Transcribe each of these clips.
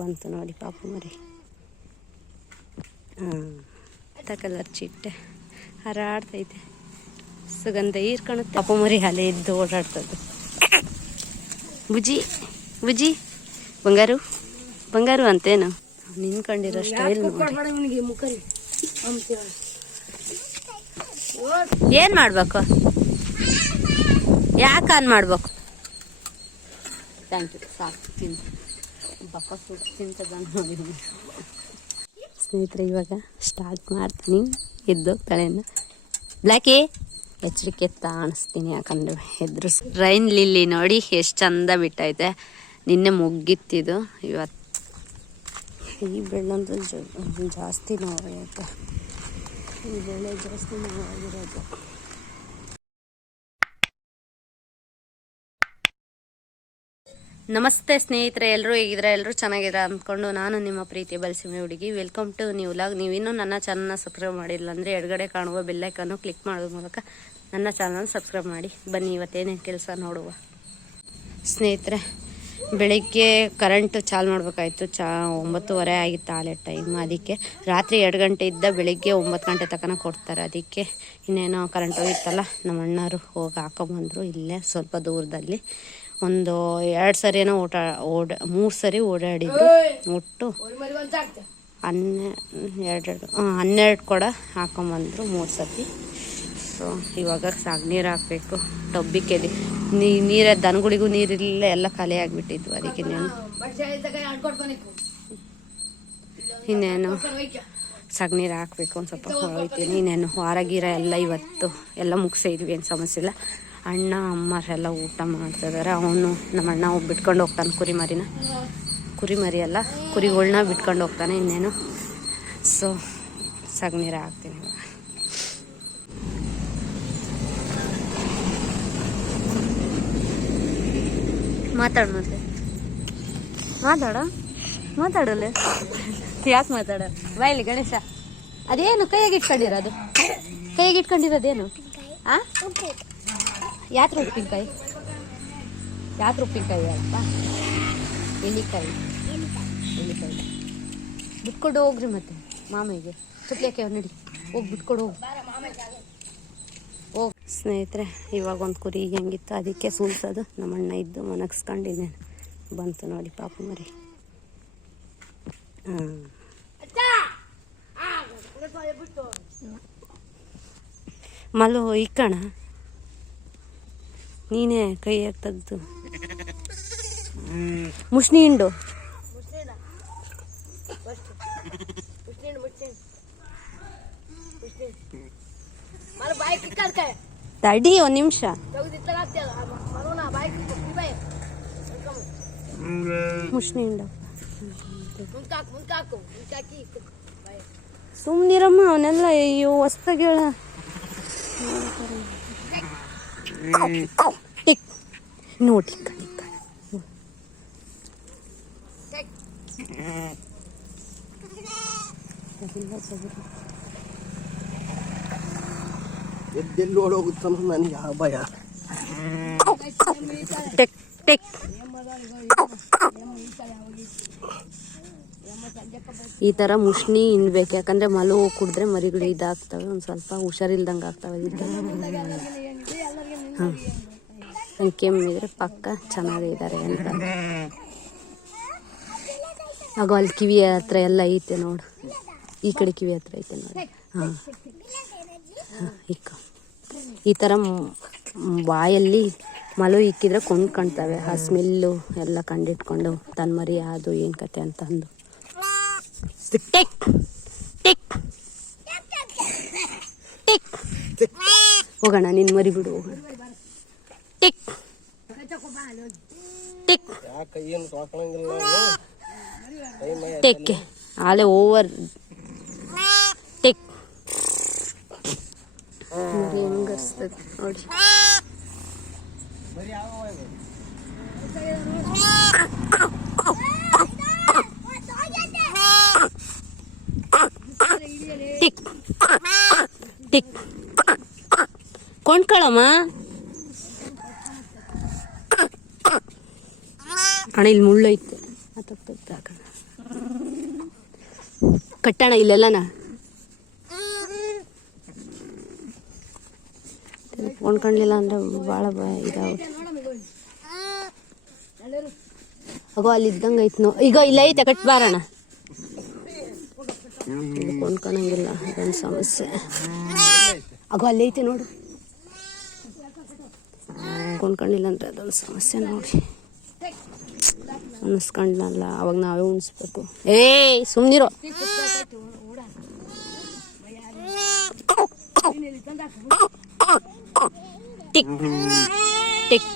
ಬಂತು ನೋಡಿ ಪಾಪು ಮರಿ. ಕಲರ್ ಚಿಟ್ಟೆ ಹಾರಾಡ್ತೈತೆ, ಸುಗಂಧ ಹೀರ್ಕೊಳುತ್ತೆ. ಪಾಪು ಮರಿ ಅಲೆ ಇದ್ದು ಓಡಾಡ್ತದೆ. ಬುಜ್ಜಿ ಬುಜ್ಜಿ ಬಂಗಾರು ಬಂಗಾರು ಅಂತೇನು ನಿನ್ಕೊಂಡಿರೋ ಸ್ಟೈಲ್ ನೋಡಿ. ಏನ್ ಮಾಡ್ಬೇಕು, ಯಾಕೆ ಆನ್ ಮಾಡ್ಬೇಕು? Thank you. ಸಾಕು ತಿಂತದ ನೋಡಿ. ಸ್ನೇಹಿತರೆ ಇವಾಗ ಸ್ಟಾರ್ಟ್ ಮಾಡ್ತೀನಿ. ಎದ್ದೋಗ್ತಾಳೆಯನ್ನು ಬ್ಲ್ಯಾಕಿ ಎಚ್ಚರಿಕೆ ಕಾಣಿಸ್ತೀನಿ, ಯಾಕಂದ್ರೆ ಎದ್ರು. ರೈನ್ ಲಿಲ್ಲಿ ನೋಡಿ ಎಷ್ಟು ಚಂದ ಬಿಟ್ಟೈತೆ. ನಿನ್ನೆ ಮುಗ್ಗಿತ್ತಿದು, ಇವತ್ತು ಈ ಬೆಳ್ಳಂತೂ ಜಾಸ್ತಿ ನೋವಾಗೈತೆ. ಈ ಬೆಳೆ ಜಾಸ್ತಿ ನೋವಾಗಿರೋದು. ನಮಸ್ತೆ ಸ್ನೇಹಿತರೆ, ಎಲ್ಲರೂ ಹೇಗಿದ್ರೆ, ಎಲ್ಲರೂ ಚೆನ್ನಾಗಿದ್ರೆ ಅಂದ್ಕೊಂಡು ನಾನು ನಿಮ್ಮ ಪ್ರೀತಿಯ ಬಲ್ಸಿಮೆ ಹುಡುಗಿ. Welcome to new vlog. ನೀವಿನ್ನೂ ನನ್ನ ಚಾನಲ್ನ ಸಬ್ಸ್ಕ್ರೈಬ್ ಮಾಡಿಲ್ಲ ಅಂದರೆ ಎಡಗಡೆ ಕಾಣುವ ಬೆಲ್ಲೈಕನ್ನು ಕ್ಲಿಕ್ ಮಾಡೋದ್ರ ಮೂಲಕ ನನ್ನ ಚಾನಲ್ ಸಬ್ಸ್ಕ್ರೈಬ್ ಮಾಡಿ. ಬನ್ನಿ ಇವತ್ತೇನೇನು ಕೆಲಸ ನೋಡುವ. ಸ್ನೇಹಿತರೆ, ಬೆಳಿಗ್ಗೆ ಕರೆಂಟು ಚಾಲು ಮಾಡಬೇಕಾಯ್ತು. 9:30 ಆಗಿತ್ತು ಆಲೆ ಟೈಮ್. ಅದಕ್ಕೆ ರಾತ್ರಿ 2 ಗಂಟೆ ಇದ್ದ ಬೆಳಿಗ್ಗೆ 9 ಗಂಟೆ ತನಕ ಕೊಡ್ತಾರೆ. ಅದಕ್ಕೆ ಇನ್ನೇನೋ ಕರೆಂಟ್ ಹೋಗಿತ್ತಲ್ಲ, ನಮ್ಮ ಅಣ್ಣರು ಹೋಗಿ ಹಾಕೊಂಬಂದರು. ಇಲ್ಲೇ ಸ್ವಲ್ಪ ದೂರದಲ್ಲಿ ಒಂದು 2 ಸರಿನೋ 3 ಸರಿ ಓಡಾಡಿದ್ರು. ಒಟ್ಟು 12 ಕೊಡ ಹಾಕೊಂಬಂದರು 3 ಸತಿ. ಸೊ ಇವಾಗ ನೀರು ಹಾಕಬೇಕು ಟಬ್ಬಿಗೆ. ನೀರ ದನಗಳಿಗೂ ನೀರಿಲ್ಲ, ಎಲ್ಲ ಖಾಲಿ ಆಗಿಬಿಟ್ಟಿದ್ವು. ಅದಕ್ಕೆ ಇನ್ನೇನು ಸಗಣೀರು ಹಾಕಬೇಕು. ಒಂದು ಸ್ವಲ್ಪ ಹೋಗ್ತೀನಿ. ಇನ್ನೇನು ವಾರ ಗೀರ ಎಲ್ಲ ಇವತ್ತು ಎಲ್ಲ ಮುಗಿಸಿದ್ವಿ, ಏನು ಸಮಸ್ಯೆ ಇಲ್ಲ. ಅಣ್ಣ ಅಮ್ಮರೆಲ್ಲ ಊಟ ಮಾಡ್ತಿದ್ದಾರೆ. ಅವನು ನಮ್ಮ ಅಣ್ಣ ಹೋಗಿ ಬಿಟ್ಕೊಂಡು ಹೋಗ್ತಾನೆ ಕುರಿಮರಿ ಅಲ್ಲ, ಕುರಿಗಳ್ನ ಬಿಟ್ಕೊಂಡು ಹೋಗ್ತಾನೆ. ಇನ್ನೇನು ಸೊ ಸಗಣೀರು ಹಾಕ್ತೀನಿ ಇವಾಗ. ಮಾತಾಡಲ್ಲ ಯಾಕೆ ಮಾತಾಡ ಬಾಯಲ್ಲಿ ಗಣೇಶ. ಅದೇನು ಕೈಯಾಗಿ ಇಟ್ಕೊಂಡಿರೋದೇನು? ಯಾತ್ರ ಉಪ್ಪಿನಕಾಯಿ ಅಲ್ಲಪ್ಪ, ಎಲ್ಲಿಕಾಯಿ ಬಿಟ್ಕೊಂಡು ಹೋಗ್ರಿ. ಮತ್ತೆ ಮಾಮಿಗೆ ಚುಟ್ಲಿಯಾಕೆ ನಡಿ, ಹೋಗಿ ಬಿಟ್ಕೊಂಡು ಹೋಗಿ. ಸ್ನೇಹಿತರೆ, ಇವಾಗ ಒಂದು ಕುರಿ ಹೆಂಗಿತ್ತು ಅದಕ್ಕೆ ಸೂಲ್ಸೋದು. ನಮ್ಮ ಅಣ್ಣ ಇದ್ದು ಮನಗಿಸ್ಕೊಂಡಿದ್ದೇನೆ. ಬಂತು ನೋಡಿ ಪಾಪು ಮರಿ. ಮಲ್ಲು ಇಕ್ಕಣ, ನೀನೇ ಕೈಯಾಗ ತೆಗ್ದು ಮುಷ್ಣಿ ಹಿಂಡು. ತಡಿ ಒಂದು ನಿಮಿಷ. ಮುಷ್ಣಿ ಹಿಂಡು. ಸುಮ್ನಿರಮ್ಮ, ಅವನೆಲ್ಲ ಅಯ್ಯೋ ಹೊಸ್ತಾಗಿ ಹೇಳ. ನೋಡಿ ಎದ್ದೆಲ್ಲಿ ಓಡೋಗುತ್ತ ನನಗೆ ಆ ಭಯ. ಈ ತರ ಮುಷ್ಣಿ ಹಿಂಡ್ಬೇಕು, ಯಾಕಂದ್ರೆ ಮಲು ಕುಡಿದ್ರೆ ಮರಿಗಳು ಇದಾಗ್ತವೆ, ಒಂದ್ ಸ್ವಲ್ಪ ಹುಷಾರಿಲ್ದಂಗೆ ಆಗ್ತವೆ. ಕೆಮ್ಮಿದ್ರೆ ಪಕ್ಕ ಚೆನ್ನಾಗಿದ್ದಾರೆ ಅಂತ. ಹಾಗೂ ಅಲ್ಲಿ ಕಿವಿ ಹತ್ರ ಎಲ್ಲ ಐತೆ ನೋಡು, ಈ ಕಡೆ ಕಿವಿ ಹತ್ರ ಐತೆ ನೋಡಿ. ಈ ಥರ ಬಾಯಲ್ಲಿ ಮಲು ಇಕ್ಕಿದ್ರೆ ಕೊಂಡ್ಕೊಳ್ತವೆ. ಆ ಸ್ಮೆಲ್ಲು ಎಲ್ಲ ಕಂಡಿಟ್ಕೊಂಡು ತನ್ನ ಮರಿ ಅದು ಏನು ಕತೆ ಅಂತ ಅಂದು ಹೋಗೋಣ. ನಿನ್ನ ಮರಿ ಬಿಡು, ಹೋಗೋಣ. ಟೆಕ್ಕೆ ಆಲೆ ಓವರ್ ಟೆಕ್ ಮರಿ ಹೆಂಗಸ್ತದೆ ನೋಡಿ. ಟಿಕ್ ಟಿಕ್ ಕೊಂಡ್ಕೊಳಮ್ಮ. ಅಣ್ಣ ಇಲ್ಲಿ ಮುಳ್ಳು ಐತೆ, ಹಾಕೋಣ ಕಟ್ಟೋಣ ಇಲ್ಲೆಲ್ಲನ ಕೊಂಡ್ಕೊಳ್ಳಿಲ್ಲ ಅಂದ್ರೆ ಭಾಳ ಇದಾಗುತ್ತೆ. ಅಗೋ ಅಲ್ಲಿ ಇದ್ದಂಗೆ ಐತೆ ಈಗ ಇಲ್ಲ ಐತೆ ಕಟ್ ಬಾರಣ ಕೊಂಡ್ಕೊಳಂಗಿಲ್ಲ ಅದೊಂದು ಸಮಸ್ಯೆ. ಅಗೋ ಅಲ್ಲಿ ಐತೆ ನೋಡು ಕೊಂಡ್ಕೊಂಡಿಲ್ಲ ಅಂದ್ರೆ ಅದೊಂದು ಸಮಸ್ಯೆ ನೋಡಿ. ಉಣಿಸ್ಕೊಂಡ್ನಲ್ಲ ಅವಾಗ ನಾವೇ ಉಣಿಸ್ಬೇಕು. ಸುಮ್ಮನಿರೋ ಟಿಕ್ ಟಿಕ್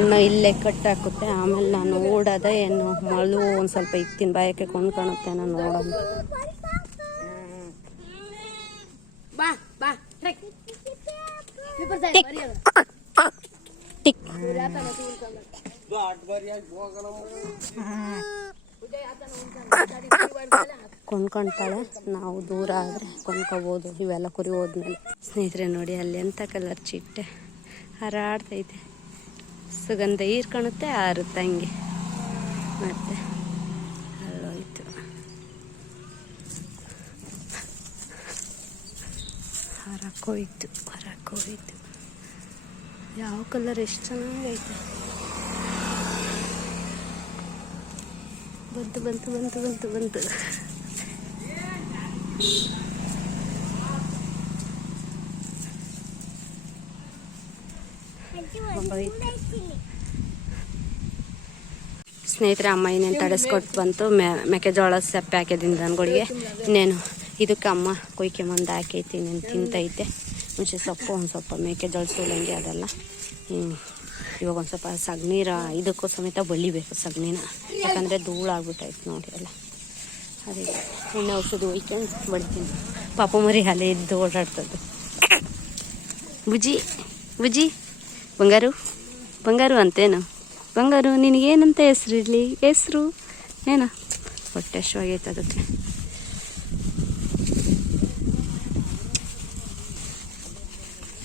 ಇನ್ನು ಇಲ್ಲೇ ಕಟ್ಟಾಕುತ್ತೆ. ಆಮೇಲೆ ನಾನು ಓಡೋದ ಏನು ಮಳು ಒಂದು ಸ್ವಲ್ಪ ಇತ್ತಿನ ಬಾಯಕ್ಕೆ ಕೊಂಡ್ಕೊಳುತ್ತೆ ನಾನು ನೋಡೋದು. ಟಿಕ್ ಕೊಂಡ್ಕೊಳ್ತಾಳೆ. ನಾವು ದೂರ ಆದರೆ ಕೊಂಡ್ಕೋಬೋದು ಇವೆಲ್ಲ ಕುರಿ ಹೋದ್ಮೇಲೆ. ಸ್ನೇಹಿತರೆ ನೋಡಿ ಅಲ್ಲಿ ಎಂಥ ಕಲರ್ ಚಿಟ್ಟೆ ಹಾರಾಡ್ತೈತೆ. ಸುಗಂಧ ಹೀರ್ಕೊಳುತ್ತೆ ಹಾರುತ್ತೆ ಹಂಗೆ. ಮತ್ತೆ ಅಲ್ಲೋಯ್ತು ಹೊರಕೋಯ್ತು. ಯಾವ ಕಲರ್ ಎಷ್ಟು ಚೆನ್ನಾಗೈತೆ. ಬಂತು ಸ್ನೇಹಿತರೆ ಅಮ್ಮ ಇನ್ನೇನು ತಡೆಸ್ಕೊಟ್ಟು ಬಂತು. ಮೆಕ್ಕೆಜೋಳ ಸಪ್ಪೆ ಹಾಕಿದ್ದೀನಿ ದನಗಳಿಗೆ. ಇನ್ನೇನು ಇದಕ್ಕೆ ಅಮ್ಮ ಕೊಯ್ಕೆಂಬಂದು ಹಾಕೈತಿ. ಇನ್ನೇನು ತಿಂತೈತೆ. ಮುಂಚೆ ಸೊಪ್ಪು ಒಂದು ಸ್ವಲ್ಪ ಮೆಕ್ಕೆಜೋಳ ಸೂಲಂಗಿ ಅದೆಲ್ಲ. ಇವಾಗ ಒಂದು ಸ್ವಲ್ಪ ಸಗಣೀರ ಇದಕ್ಕೂ ಸಮೇತ ಬಳಿಬೇಕು ಸಗಣಿನ, ಯಾಕಂದರೆ ಧೂಳಾಗ್ಬಿಟ್ಟೈತೆ ನೋಡಿ ಎಲ್ಲ. ಅದಕ್ಕೆ ಎಣ್ಣೆ ಔಷಧಿ ಒಯ್ಕೊಂಡು ಬಡಿತೀನಿ. ಪಾಪ ಮರಿ ಅಲ್ಲೇ ಇದ್ದು ಓಡಾಡ್ತದ್ದು. ಬುಜ್ಜಿ ಬಂಗಾರು ಅಂತೇನು ಬಂಗಾರು ನಿನಗೇನಂತ ಹೆಸ್ರು ಇರಲಿ? ಹೆಸ್ರು ಏನ? ಹೊಟ್ಟೆ ಹಶ್ವಾಗೈತೆ ಅದಕ್ಕೆ.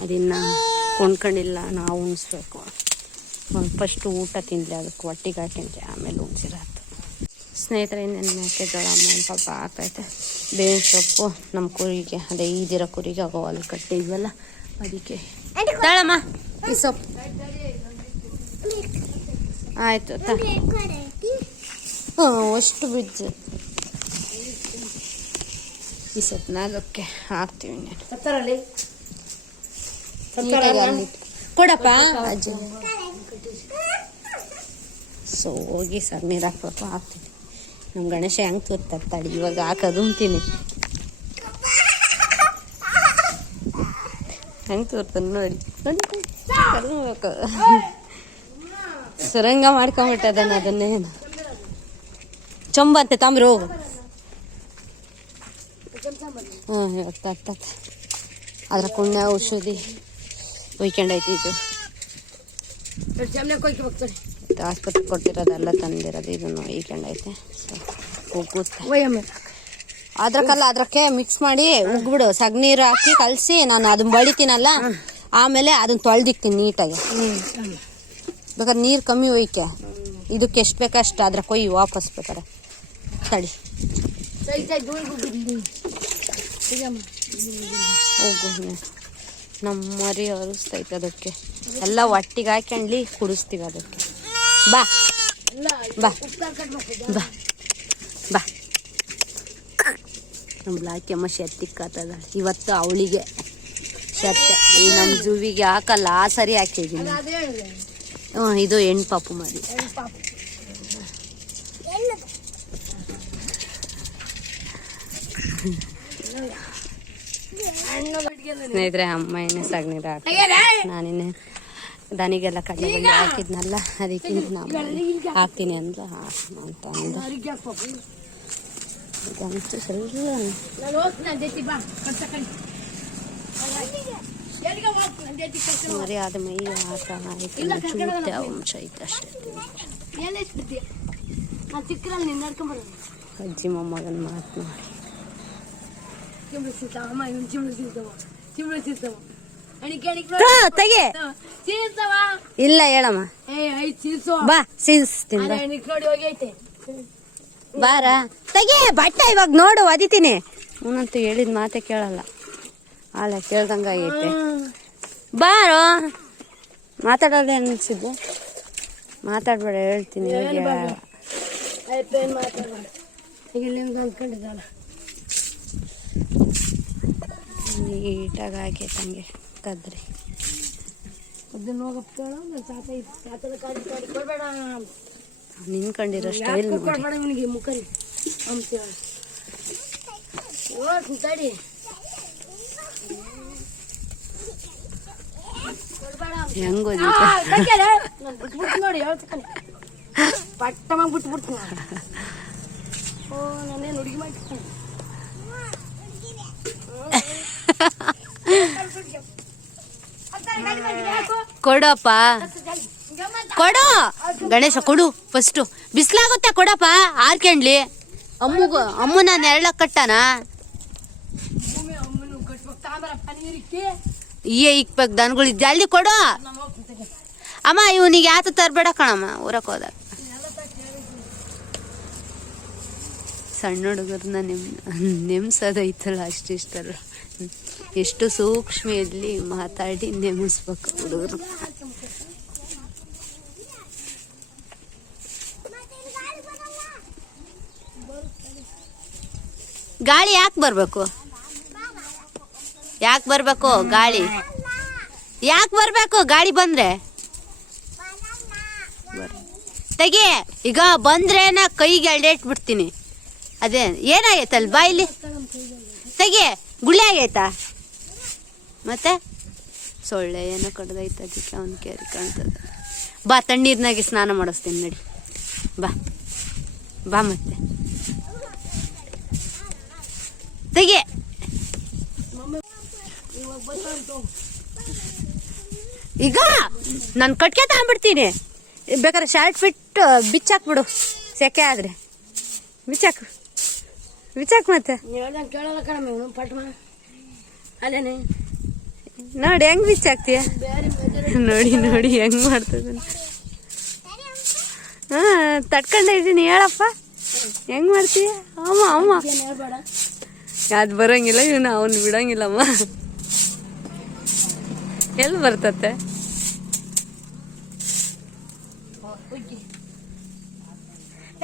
ಅದನ್ನು ಕೊಂಡ್ಕೊಂಡಿಲ್ಲ, ನಾವು ಉಣಿಸ್ಬೇಕು. ಫಸ್ಟು ಊಟ ತಿನ್ನಲಿ, ಅದಕ್ಕೆ ಒಟ್ಟಿಗೆ ಹಾಕಿಂತೆ ಆಮೇಲೆ ಉಣಿಸಿರತ್ತೆ. ಸ್ನೇಹಿತರೆ ಇನ್ನೇನು ಮೆಕ್ಕೆಜೋಳ ಅಮ್ಮ ಒಂದು ಸ್ವಲ್ಪ ಹಾಕೈತೆ. ಬೇವಿನ ಸೊಪ್ಪು ನಮ್ಮ ಕುರಿಗೆ, ಅದೇ ಈದಿರೋ ಕುರಿಗೆ ಆಗೋ ಅಲ್ಲಿ ಕಟ್ಟಿದ್ವಲ್ಲ ಅದಕ್ಕೆ ತಾಳಮ್ಮ ಈ ಸೊಪ್ಪು. ಆಯಿತು ಅಷ್ಟು ಬಿದ್ದು ಈ ಸೊಪ್ಪನ್ನ ಅದಕ್ಕೆ ಹಾಕ್ತೀವಿ. ನೀಟಾಗಿ ಕೊಡಪ್ಪ ಅಜ್ಜಿ. ಸೊ ಹೋಗಿ ಸರ್ ನೀರು ಹಾಕ್ಬೇಕು, ಹಾಕ್ತೀನಿ. ನಮ್ಮ ಗಣೇಶ ಹೆಂಗೆ ತೂರ್ತಾಡಿ ಇವಾಗ ಹಾಕೋದು ಅಂತೀನಿ. ಹೆಂಗೆ ತೋರ್ತಾನೆ ನೋಡಿ ಕರ್ಬೇಕು. ಸುರಂಗ ಮಾಡ್ಕೊಂಬಿಟ್ಟದನ್ನ ಅದನ್ನೇನು ಚೊಂಬಂತೆ ತಾಮ್ರ ಹೋಗು. ಇವತ್ತು ಅದ್ರ ಕುಣ್ಣ ಔಷಧಿ ಒಯ್ಕೊಂಡೈತಿ. ಇದು ಆಸ್ಪತ್ರೆ ಕೊಟ್ಟಿರೋದೆಲ್ಲ ತಂದಿರೋದು, ಇದನ್ನು ಒಯ್ಕೊಂಡೈತೆ. ಸೊ ಉಗ್ಗುತ್ತೆ. ಅದ್ರಕ್ಕೆ ಮಿಕ್ಸ್ ಮಾಡಿ ಉಗ್ಬಿಡು. ಸಗಣೀರು ಹಾಕಿ ಕಲಸಿ ನಾನು ಅದನ್ನ ಬಳಿತೀನಲ್ಲ, ಆಮೇಲೆ ಅದನ್ನ ತೊಳೆದಿಕ್ತೀನಿ ನೀಟಾಗಿ. ಬೇಕಾದ್ರೆ ನೀರು ಕಮ್ಮಿ ಒಯ್ಕೆ, ಇದಕ್ಕೆ ಎಷ್ಟು ಬೇಕಷ್ಟು ಅದ್ರ ಕೊಯ್ಯಿ ವಾಪಸ್ ಬೇಕಾರೆ ತಡಿ. ಹೋಗು ನಮ್ಮ ಮರಿ ಅರಿಸ್ತೈತೆ ಅದಕ್ಕೆ. ಎಲ್ಲ ಒಟ್ಟಿಗೆ ಹಾಕೊಂಡ್ಲಿ ಕುಡಿಸ್ತೀವಿ ಅದಕ್ಕೆ. ಬಾ ಬಾ ಬಾ ಬಾ. ನಮ್ಮ ಬ್ಲಾಕಿ ಅಮ್ಮ ಶೆತ್ತಿಕ್ಕಾತದ ಇವತ್ತು. ಅವಳಿಗೆ ಶೆತ್ತೆ ಈ ನಮ್ಮ ಜೂವಿಗೆ ಹಾಕಲ್ಲ, ಆ ಸರಿ ಹಾಕಿದ್ದೀನಿ. ಇದು ಹೆಣ್ಣು ಪಾಪು ಮರಿ. ಸ್ನೇಹಿತರೆ ಅಮ್ಮ ಎಣ್ಣೆ ಸಗಣೀರು ಹಾಕಿ ನಾನಿನ್ನೆ ದನಿಗೆಲ್ಲ ಕಡಲೆ ಬಂದು ಹಾಕಿದ್ನಲ್ಲ, ಅದಕ್ಕೆ ನಾನು ಹಾಕ್ತೀನಿ ಅಂತ ಅಂದ. ಗಂಟು ಸ್ವಲ್ಪ ನಾನು ಹೋಗ್ತೀನಿ ಜೊತೆ ಬಾ ಕಟ್ಸಕಂಡು ಎಲ್ಲಿಗೆ ಹೋಗ್ತೀನಿ ಜೊತೆ ಕರ್ಕೊಂಡು ಮರಿ ಆದ ಮೈ ಆಟ ಆಯ್ತು ಚೂತೆ ಅಂಶ ಐತೆ ಅಷ್ಟೇ. ಏನೇ ಬಿಡ್ತೀಯ ನಾನು ಚಿಕ್ಕರಲ್ಲಿ ನಿನ್ನ ನಡ್ಕೊಂಬರೋದು ಅಜ್ಜಿ ಮೊಮ್ಮಗನ ಮಾತು ಮಾಡಿ ಚಿಮ್ಳು ಸಿಗ್ತಾವ ಅಮ್ಮ ಇವ್ನು ಚಿಮ್ಳು ಸಿಗ್ತಾವ ತೆಗೆ ಸೀನ್ಸವ ಇಲ್ಲ ಹೇಳಮ್ಮ. ಐದು ಸೀನ್ಸು ಬಾ ಸೀನ್ಸ್ತೀನಿ ಬಾ. ನೋಡಿ ಹೋಗೈತೆ ಬಾರ ತೆಗೆ ಬಟ್ಟೆ ಇವಾಗ ನೋಡು ಒದಿತೀನಿ. ಅವನಂತೂ ಹೇಳಿದ ಮಾತೆ ಕೇಳಲ್ಲ. ಅಲ್ಲ ಕೇಳ್ದಂಗ ಆಗೈತೆ. ಬಾರೋ ಮಾತಾಡೋದೇ ಅನ್ಸಿದ್ದು ಮಾತಾಡ್ಬೇಡ ಹೇಳ್ತೀನಿ. ಆಯ್ತು ಏನು ಮಾತಾಡಬೇಡ ಈಗ ನಿಮ್ಗೆ ಅಂದ್ಕೊಂಡಿದ್ದಲ್ಲ ನೀಟಾಗಿ ಆಗೈತಂಗೆ ಕದ್ರಿ. ಅದನ್ನ ಹೋಗಪ್ಪ ನಾನು ಸಾತದ ಕಾಡಿ ಕೊಡಬೇಡ ನಿನ್ಕೊಂಡಿರೋ ಸ್ಟೈಲ್ ನೋಡಿ. ಕೊಡಬೇಡ ಇವನಿಗೆ ಮುಖರಿ ಅಂತ ತಡಿ ಹೆಂಗ್ ಬಿಟ್ಬಿಡ್ತೀನಿ ನೋಡಿ ಹೇಳ್ತೀನಿ ಪಟ್ಟ ಮಾಡಿ ಬಿಟ್ಬಿಡ್ತೀನಿ. ಓ ನಾನೇನು ಹುಡುಗಿ ಮಾಡ್ತೀನಿ ಕೊಡಪ್ಪ ಕೊಡು ಗಣೇಶ ಕೊಡು ಫಸ್ಟು. ಬಿಸಿಲಾಗುತ್ತೆ ಕೊಡಪ್ಪ ಆರ್ಕೊಂಡ್ಲಿ. ಅಮ್ಮನ ನೆರಳ ಕಟ್ಟನ ಇಕ್ಬೇಕು ದನಗಳು ಜಲ್ದಿ ಕೊಡು ಅಮ್ಮ. ಇವನಿಗೆ ಯಾತ ತರಬೇಡ ಕಣಮ್ಮ ಊರಕ್ ಹೋದಾಗ. ಸಣ್ಣ ಹುಡುಗರನ್ನ ನೆಮ್ಸೋದೈತಲ್ಲ ಅಷ್ಟಿಷ್ಟಲ್ಲ. ಎಷ್ಟು ಸೂಕ್ಷ್ಮ ಇರಲಿ ಮಾತಾಡಿ ನೆಮ್ಸ್ಬೇಕು ಹುಡುಗರು. ಗಾಳಿ ಯಾಕೆ ಬರ್ಬೇಕು ಗಾಳಿ ಯಾಕೆ ಬರ್ಬೇಕು? ಗಾಳಿ ಬಂದ್ರೆ ತೆಗಿ. ಈಗ ಬಂದ್ರೆ ನಾ ಕೈಗೆ ಎಳ್ದಿಟ್ಬಿಡ್ತೀನಿ. ಅದೇ ಏನಾಗೈತಲ್ ಬಾಯಿಲಿ ತೆಗಿ. ಗುಳಿ ಆಗೈತಾ ಮತ್ತೆ? ಸೊಳ್ಳೆ ಏನೋ ಕಡ್ದೈತ ಅದಕ್ಕೆ ಅವನ್ ಕೇರಿ ಕಾಣ್ತದ. ಬಾ ತಣ್ಣೀರ್ನಾಗೆ ಸ್ನಾನ ಮಾಡಿಸ್ತೀನಿ ನಡಿ. ಬಾ ಬಾ ಮತ್ತೆ ತೆಗಿ. ಈಗ ನಾನು ಕಟ್ಕೆ ತಗೊಂಡ್ಬಿಡ್ತೀನಿ. ಬೇಕಾದ್ರೆ ಶರ್ಟ್ ಫಿಟ್ ಬಿಚ್ಚಾಕ್ಬಿಡು. ಸೆಕೆ ಆದ್ರೆ ಬಿಚ್ಚಾಕ್ ಮತ್ತೆ ಕೇಳಲ್ಲ ಕಡಿಮೆ ಪಟ್ಮ ಅಲ್ಲೇನೆ ನೋಡಿ ಹೆಂಗ್ ಬಿಚ್ಚಾಕ್ತೀಯ. ನೋಡಿ ಹೆಂಗ್ ಮಾಡ್ತದ. ಹಾ ತಡ್ಕೊಂಡಿದ್ದೀನಿ ಹೇಳಪ್ಪ ಹೆಂಗ್ ಮಾಡ್ತೀಯ. ಅಮ್ಮ ಯಾವ್ದು ಬರಂಗಿಲ್ಲ ಇವನು ಅವನ್ ಬಿಡಂಗಿಲ್ಲಮ್ಮ. ಎಲ್ಲಿ ಬರ್ತತೆ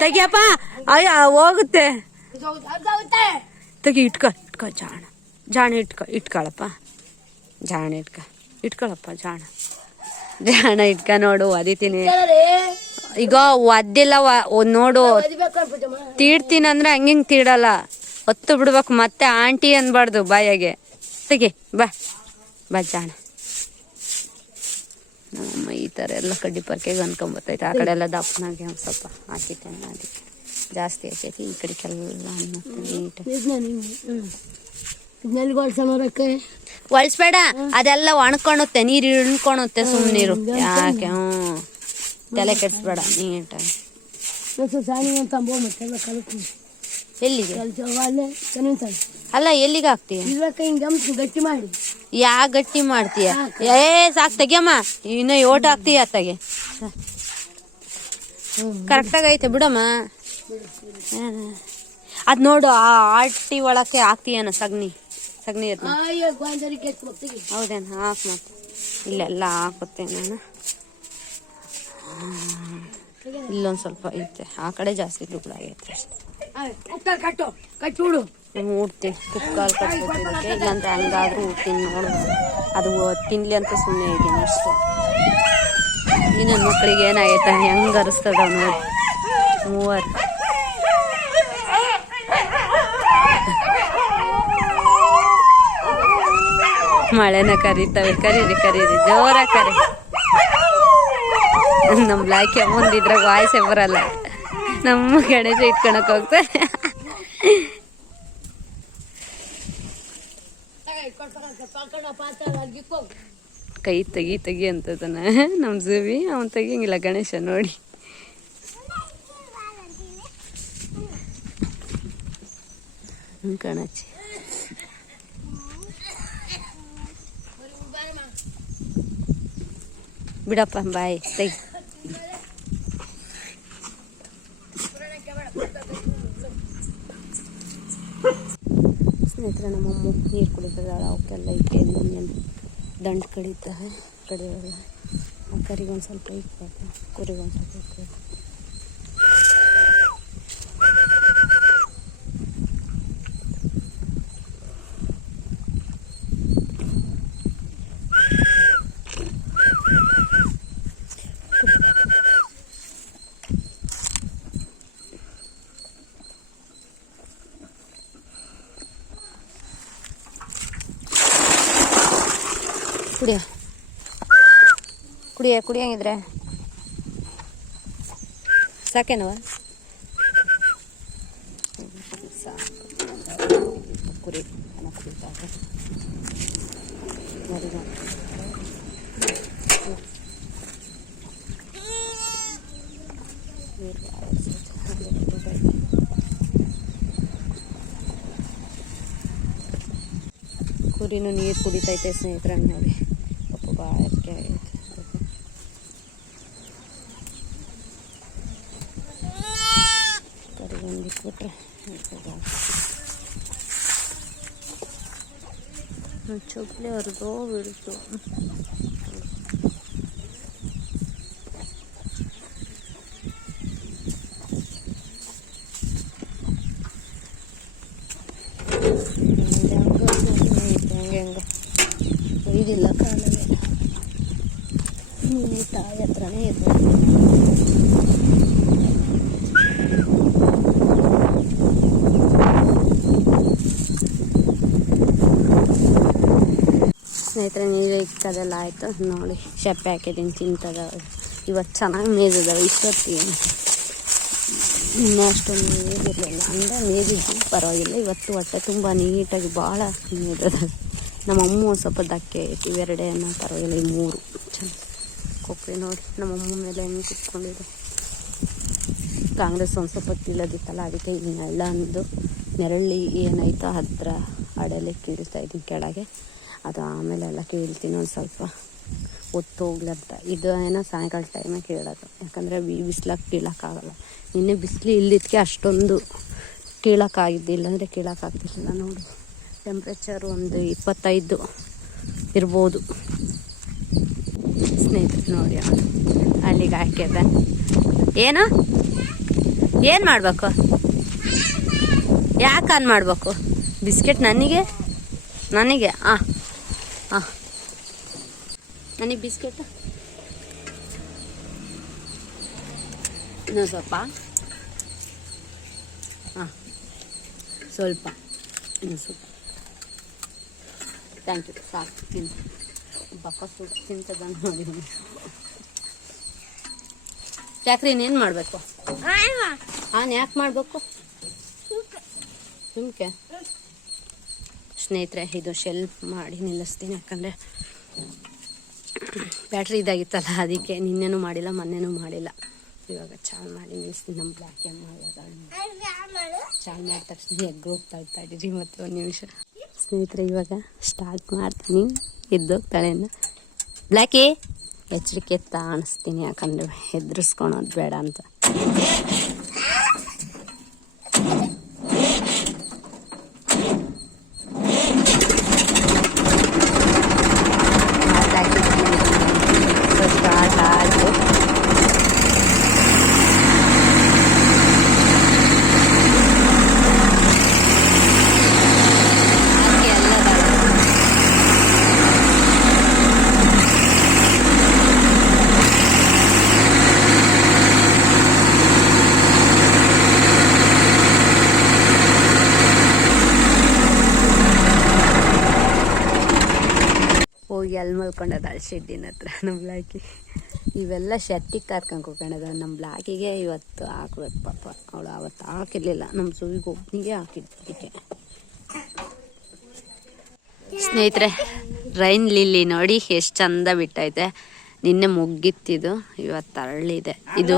ತೆಗಿಯಪ್ಪ. ಅಯ್ಯ ಹೋಗುತ್ತೆ ತೆಗಿ. ಇಟ್ಕೊ ಜಾಣ ಇಟ್ಕೊಳಪ್ಪ. ಇಟ್ಕೊಳಪ್ಪ ಜಾಣ ಇಟ್ಕ ನೋಡು ಒದಿತೀನಿ. ಈಗ ಒದ್ದಿಲ್ಲ ನೋಡು ತೀಡ್ತೀನಿ ಅಂದ್ರೆ ಹಂಗಿಂಗ್ ತೀಡಲ್ಲ. ಹೊತ್ತು ಬಿಡ್ಬೇಕು ಮತ್ತೆ ಆಂಟಿ ಅನ್ಬಾರ್ದು ಬಾಯಾಗೆ. ತೆಗಿ ಬಾ ಜಾಣ. ನಮ್ಮಮ್ಮ ಈ ಥರ ಎಲ್ಲ ಕಡ್ಡಿ ಪರ್ಕೆಗೆ ಅನ್ಕೊಂಬತ್ತೈತೆ. ಆ ಕಡೆ ಎಲ್ಲ ದಪ್ಪನಾಗೆ ಒಂದು ಸ್ವಲ್ಪ ಹಾಕಿಟ್ಟೆ ಅದಕ್ಕೆ ಜಾಸ್ತಿ ಹಾಕೈತಿ. ಈ ಕಡೆಗೆಲ್ಲ ಒಳ್ಸ್ಬೇಡ. ಅದೆಲ್ಲ ಒಣಕೊಳುತ್ತೆ ನೀರು ಇಳ್ಕೊಳುತ್ತೆ ಸುಮ್ಮನೀರು. ಯಾಕೆ ತಲೆ ಕೆಡಿಸ್ಬೇಡ ನೀಟಾಗಿ. ಎಲ್ಲಿಗೆ ಅಲ್ಲ ಎಲ್ಲಿಗೆ ಹಾಕ್ತೀಯ? ಗಟ್ಟಿ ಮಾಡಿ ಗಟ್ಟಿ ಮಾಡ್ತೀಯ? ಸಾಕ್ ತೆಗಿಯಮ್ಮ. ಇನ್ನು ಓಟ್ ಹಾಕ್ತೀಯ ಅತ್ತಗೆ. ಕರೆಕ್ಟಾಗಿ ಐತೆ ಬಿಡಮ್ಮ. ಅದ್ ನೋಡು ಆ ಆಟಿ ಒಳಕ್ಕೆ ಹಾಕ್ತೀಯನ ಸಗಣಿ ಹೌದೇನು? ಹಾಕ್ ಮತ್ತೆ ಇಲ್ಲೆಲ್ಲ ಹಾಕುತ್ತೆ ನಾನು. ಇಲ್ಲೊಂದು ಸ್ವಲ್ಪ ಐತೆ. ಆ ಕಡೆ ಜಾಸ್ತಿ ದುಡ್ಡಾಗೈತೆ ಅಷ್ಟೇ. ಊಡ್ತೀನಿ ಕುಕ್ಕಾಲ್ ಕಟ್ಬಿಟ್ಟಿದ್ದಕ್ಕೆ. ಇಲ್ಲಾಂದ್ರೆ ಹಂಗಾದ್ರೂ ಊಡ್ತೀನಿ ನೋಡು. ಅದು ತಿನ್ಲಿ ಅಂತ ಸುಮ್ಮನೆ ಇದ್ದೀನಿ ಅಷ್ಟೇ. ಈ ನನ್ನ ಮಕ್ಕಳಿಗೆ ಏನಾಗೈತೆ ಹೆಂಗೆ ಅರಿಸ್ತದ ನೋಡಿ. ಮೂವರು ಮಳೆನ ಕರೀತವೆ. ಕರೀರಿ ಜೋರ ಕರಿ. ನಮ್ಮ ಲಾಕಿ ಅಮ್ಮಂದಿದ್ರಾಗ ವಾಯ್ಸೇ ಬರಲ್ಲ. ನಮ್ಮ ಗಣೇಶ ಇಟ್ಕೊಳಕ್ ಹೋಗ್ತಾರೆ. ಕೈ ತೆಗಿ ಅಂತದನ ನಮ್ಮ ಜೂವಿ ಅವನ್ ತೆಗಿಯಂಗಿಲ್ಲ ಗಣೇಶ ನೋಡಿ. ಕಣಚ್ಚಿ ಬಿಡಪ್ಪ ಬಾಯ್ ತೆಗಿ. ಸ್ನೇಹಿತರೆ ನಮ್ಮಮ್ಮ ನೀರು ಕುಡಿದಾಳ ಅವಕ್ಕೆಲ್ಲ ಇಕ್ಕೆ ದಂಡು ಕಡಿತಾರೆ ಕಡಿಯೋಲ್ಲ. ಆ ಕರಿಗೊಂದು ಸ್ವಲ್ಪ ಇಕ್ಬೇಕು, ಕುರಿಗೊಂದು ಸ್ವಲ್ಪ ಇಕ್ಬೇಕು. ಕುಡಿಯಂಗಿದ್ರೆ ಸಾಕೇನವ? ಸಾಕು ಕುರಿ ಕುಡಿತಾರೆ. ಕುರಿನೂ ನೀರು ಕುಡಿತೈತೆ ಸ್ನೇಹಿತರೆ ನೋಡಿ. ಪಾಪ ಭಾಳ ಅರ್ಕೆ ಆಗೈತೆ. ಕರಿಗೊಂದು ಬಿಟ್ಬಿಟ್ರೆ ಚೊಪ್ಲಿ ಅವ್ರದ್ದು ಬಿಡ್ತು. ಹೆಂಗೆ ಒಯ್ದಿಲ್ಲ ಕಾಲಲ್ಲಿ ನೀನು ತಾಯಿ ಹತ್ರನೇ ಇದ್ದು. ಸ್ನೇಹಿತರೆ ನೀವೇ ಇಕ್ಕದೆಲ್ಲ ಆಯಿತು ನೋಡಿ. ಶೆಪ್ಪೆ ಹಾಕಿದ್ದೀನಿ ತಿಂತದ. ಇವತ್ತು ಚೆನ್ನಾಗಿ ಮೇದಿದ್ದಾವೆ. ಇಷ್ಟೊತ್ತಿಗೆ ಇನ್ನೂ ಅಷ್ಟೊಂದು ಮೇದಿರಲಿಲ್ಲ ಅಂದರೆ ಮೇದಿದ್ದು ಪರವಾಗಿಲ್ಲ. ಇವತ್ತು ಹೊಟ್ಟೆ ತುಂಬ ನೀಟಾಗಿ ಭಾಳ ಮೇದದ. ನಮ್ಮಮ್ಮ ಸ್ವಲ್ಪ ದಕ್ಕೆ ಐತಿ. ಇವೆರಡೇ ಅನ್ನೋ ಪರವಾಗಿಲ್ಲ. ಈ ಮೂರು ಚೆನ್ನಾಗಿ ಕೊಕ್ಕರೆ ನೋಡಿ ನಮ್ಮಮ್ಮ ಮೇಲೆ ಹೆಂಗೆ ಕುತ್ಕೊಂಡಿದೆ. ಕಾಂಗ್ರೆಸ್ ಒಂದು ಸ್ವಲ್ಪ ಕೀಳೋದಿತ್ತಲ್ಲ, ಅದಕ್ಕೆ ಈ ನೆರಳು ನೆರಳಿ ಏನಾಯ್ತೋ ಹತ್ರ ಅಡಲೆ ಕೀಳ್ತಾ ಇದ್ದೀನಿ ಕೆಳಗೆ. ಅದು ಆಮೇಲೆ ಎಲ್ಲ ಕೀಳ್ತೀನಿ ಒಂದು ಸ್ವಲ್ಪ ಒತ್ತು ಹೋಗ್ಲಿ ಅಂತ. ಇದು ಏನೋ ಸಾಯಂಕಾಲ ಟೈಮೇ ಕೀಳೋದು, ಯಾಕಂದರೆ ಬಿಸಿಲಾಗಿ ಕೀಳೋಕ್ಕಾಗಲ್ಲ. ನಿನ್ನೆ ಬಿಸಿಲು ಇಲ್ಲಿದ್ದಕ್ಕೆ ಅಷ್ಟೊಂದು ಕೀಳೋಕ್ಕಾಗಿದ್ದಿಲ್ಲ, ಅಂದರೆ ಕೀಳೋಕ್ಕಾಗ್ತಿರ್ಲಿಲ್ಲ ನೋಡಿ. ಟೆಂಪ್ರೇಚರ್ ಒಂದು 25 ಇರ್ಬೋದು ಸ್ನೇಹಿತರೆ ನೋಡಿ. ಅಲ್ಲಿಗೆ ಹಾಕ್ಯದ ಏನು ಮಾಡಬೇಕು? ಯಾಕೆ ಆನ್ ಮಾಡಬೇಕು? ಬಿಸ್ಕೆಟ್ ನನಗೆ ನನಗೆ ಬಿಸ್ಕೆಟ್ ಇನ್ನೂ ಸ್ವಲ್ಪ ಸ್ವಲ್ಪ ಇನ್ನೂ ಸ್ವಲ್ಪ. Thank you. ಸಾಕು ತಿಂತ ಬಕ್ಕಸು ತಿಂತದ ನೋಡಿ. ಯಾಕ್ರಿ ಇನ್ನೇನು ಮಾಡಬೇಕು? ಯಾಕೆ ಮಾಡಬೇಕು? ಸುಮ್ಕೆ ಸ್ನೇಹಿತರೆ ಇದು ಶೆಲ್ಫ್ ಮಾಡಿ ನಿಲ್ಲಿಸ್ತೀನಿ, ಯಾಕಂದರೆ ಬ್ಯಾಟ್ರಿ ಇದಾಗಿತ್ತಲ್ಲ, ಅದಕ್ಕೆ ನಿನ್ನೆನೂ ಮಾಡಿಲ್ಲ ಮೊನ್ನೆನೂ ಮಾಡಿಲ್ಲ. ಇವಾಗ ಚಾಲು ಮಾಡಿ ನಿಲ್ಲಿಸ್ತೀನಿ. ನಮ್ಮ ಬ್ಲ್ಯಾಕ್ ಚಾಲು ಮಾಡಿದ ತಕ್ಷಣ ಎಗ್ ಹೋಗ್ತಾ ಇದ್ದೀರಿ. ಮತ್ತು ಒಂದು ನಿಮಿಷ ಸ್ನೇಹಿತರೆ ಇವಾಗ ಸ್ಟಾರ್ಟ್ ಮಾಡ್ತೀನಿ. ಎದ್ದೋಗ್ತಾಳೆ ಬ್ಲ್ಯಾಕಿ ಎಚ್ಚರಿಕೆ ತಾಣಿಸ್ತೀನಿ, ಯಾಕಂದರೆ ಹೆದರ್ಸ್ಕೊಳೋದು ಬೇಡ ಅಂತ. ಸ್ಟಾರ್ಟ್ ಆಯಿತು. ಹೋಗಿ ಅಲ್ಲಿ ಮಲ್ಕೊಂಡದ ಶೆಡ್ಡಿನ ಹತ್ರ ನಮ್ಮ ಬ್ಲಾಕಿ. ಇವೆಲ್ಲ ಶೆಟ್ಟಿಗೆ ಕರ್ಕೊಂಡು ಹೋಗ್ಕೊಂಡದ. ನಮ್ಮ ಬ್ಲಾಕಿಗೆ ಇವತ್ತು ಹಾಕ್ಬೇಕು ಪಾಪ. ಅವಳು ಅವತ್ತು ಹಾಕಿರ್ಲಿಲ್ಲ, ನಮ್ಮ ಸುವಿಗೆ ಒಬ್ಬನಿಗೆ ಹಾಕಿದ್ದಕ್ಕೆ. ಸ್ನೇಹಿತರೆ ರೈನ್ ಲಿಲ್ಲಿ ನೋಡಿ ಎಷ್ಟು ಚಂದ ಬಿಟ್ಟೈತೆ. ನಿನ್ನೆ ಮುಗ್ಗಿತ್ತಿದು, ಇವತ್ತು ಅರಳಿದೆ. ಇದು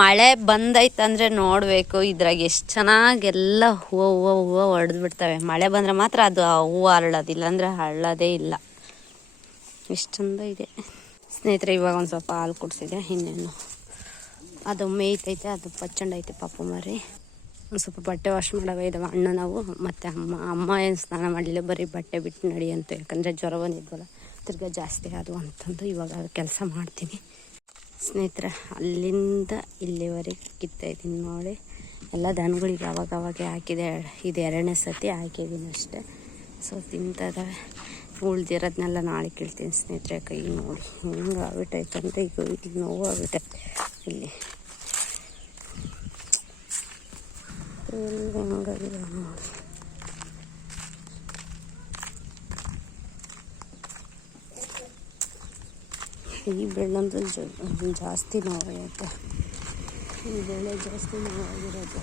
ಮಳೆ ಬಂದೈತಂದ್ರೆ ನೋಡಬೇಕು, ಇದ್ರಾಗ ಎಷ್ಟು ಚೆನ್ನಾಗೆಲ್ಲ ಹೂವು ಹೊಡೆದು ಬಿಡ್ತವೆ. ಮಳೆ ಬಂದರೆ ಮಾತ್ರ ಅದು ಹೂವು ಅರಳೋದಿಲ್ಲ, ಅಂದರೆ ಅರಳೋದೇ ಇಲ್ಲ. ಎಷ್ಟು ಚಂದ ಇದೆ ಸ್ನೇಹಿತರೆ. ಇವಾಗ ಒಂದು ಸ್ವಲ್ಪ ಹಾಲು ಕುಡಿಸಿದೆ, ಇನ್ನೇನು ಅದು ಮೇಯ್ತೈತೆ, ಅದು ಪಚ್ಚಂಡೈತೆ ಪಾಪು ಮರಿ. ಒಂದು ಸ್ವಲ್ಪ ಬಟ್ಟೆ ವಾಶ್ ಮಾಡೋ ಇದ್ದಾವೆ ಅಣ್ಣ ನಾವು ಮತ್ತು ಅಮ್ಮ ಏನು ಸ್ನಾನ ಮಾಡಲಿಲ್ಲ, ಬರೀ ಬಟ್ಟೆ ಬಿಟ್ಟು ನಡಿ ಅಂತ. ಯಾಕಂದರೆ ಜ್ವರ ಬಂದಿದ್ವಲ್ಲ, ತಿರ್ಗಾ ಜಾಸ್ತಿ ಅದು ಅಂತಂದು ಇವಾಗ ಕೆಲಸ ಮಾಡ್ತೀನಿ ಸ್ನೇಹಿತರೆ. ಅಲ್ಲಿಂದ ಇಲ್ಲಿವರೆಗೆ ಕಿತ್ತಾಯಿದ್ದೀನಿ ನೋಡಿ. ಎಲ್ಲ ದನಗಳಿಗೆ ಅವಾಗವಾಗೆ ಹಾಕಿದೆ. ಇದು 2ನೇ ಸತಿ ಹಾಕಿದ್ದೀನಿ ಅಷ್ಟೇ. ಸೊ ತಿಂತದವೆ. ಉಳ್ದಿರೋದನ್ನೆಲ್ಲ ನಾಳೆ ಕೇಳ್ತೀನಿ ಸ್ನೇಹಿತರೆ. ಕೈ ನೋಡಿ ಹೆಂಗೆ ಆಗ್ಬಿಟ್ಟೈತೆ ಅಂತ. ಈಗ ಇಲ್ಲಿ ನೋವು ಆಗ್ಬಿಟ್ಟೈತೆ, ಇಲ್ಲಿ ಹೆಂಗಾಗಿದೆ ನೋಡಿ. ಈ ಬೆಳ್ಳಂತೂ ಜಾಸ್ತಿ ನೋವಾಗೈತೆ. ಈ ಬೆಳೆ ಜಾಸ್ತಿ ನೋವಾಗಿರೋದು.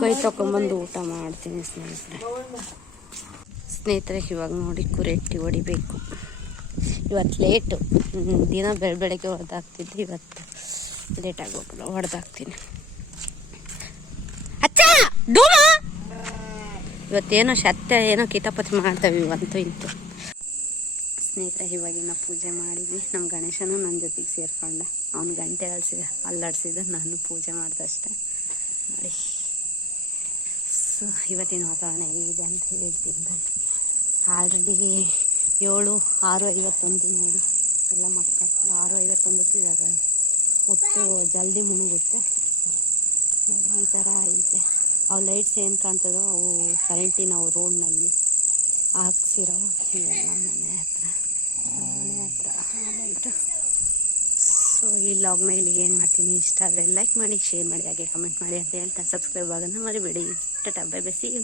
ಕೈ ತಗೊಂಬಂದು ಊಟ ಮಾಡ್ತೀನಿ ಸ್ನೇಹಿತರೆ. ಇವಾಗ ನೋಡಿ ಕುರೆಟ್ಟಿ ಹೊಡಿಬೇಕು. ಇವತ್ತು ಲೇಟು, ದಿನ ಬೆಳಗ್ಗೆ ಹೊಡೆದಾಕ್ತಿದ್ದೆ, ಇವತ್ತು ಲೇಟಾಗಿ ಹೋಗಲ್ಲ, ಹೊಡೆದಾಕ್ತೀನಿ. ಅಚ್ಚ ಡೂಮ ಇವತ್ತೇನೋ ಶತ್ತೆ ಏನೋ ಕಿತಾಪತಿ ಮಾಡ್ತೇವೆ ಇವಂತೂ ಇಂತು ಸ್ನೇಹಿತರೆ. ಇವಾಗಿನ ಪೂಜೆ ಮಾಡಿದ್ವಿ. ನಮ್ಮ ಗಣೇಶನೂ ನನ್ನ ಜೊತೆಗೆ ಸೇರ್ಕೊಂಡ. ಅವ್ನು ಗಂಟೆ ಅಲ್ಲಾಡ್ಸಿದ, ನಾನು ಪೂಜೆ ಮಾಡ್ದೆ ಅಷ್ಟೆ ನೋಡಿ. ಸೊ ಇವತ್ತಿನ ವಾತಾವರಣ ಹೇಗಿದೆ ಅಂತ ಹೇಳ್ತೀನಿ ಬನ್ನಿ. ಆಲ್ರೆಡಿ 6:51 ನೋಡಿ. ಎಲ್ಲ ಮಕ್ಕಳು 6:51 ಇವಾಗ ಹೊತ್ತು ಜಲ್ದಿ ಮುಳುಗುತ್ತೆ ನೋಡಿ. ಈ ಥರ ಐತೆ. ಅವು ಲೈಟ್ಸ್ ಏನು ಕಾಣ್ತದೋ ಅವು ಕರೆಂಟಿನ ರೋಡ್ನಲ್ಲಿ ಹಾಕ್ಸಿರೋ ಇವೆಲ್ಲ ಮನೆ ಹತ್ರ ಲೈಟು. ಸೊ ಈ ಲಾಗ್ನ ಇಲ್ಲಿಗೆ ಏನು ಮಾಡ್ತೀನಿ, ಇಷ್ಟ ಆದರೆ ಲೈಕ್ ಮಾಡಿ, ಶೇರ್ ಮಾಡಿ, ಹಾಗೆ ಕಮೆಂಟ್ ಮಾಡಿ ಅಂತ ಹೇಳ್ತಾ ಸಬ್ಸ್ಕ್ರೈಬ್ ಆಗೋಣ ಮರಿಬೇಡಿ. Tata, bye bye, see you.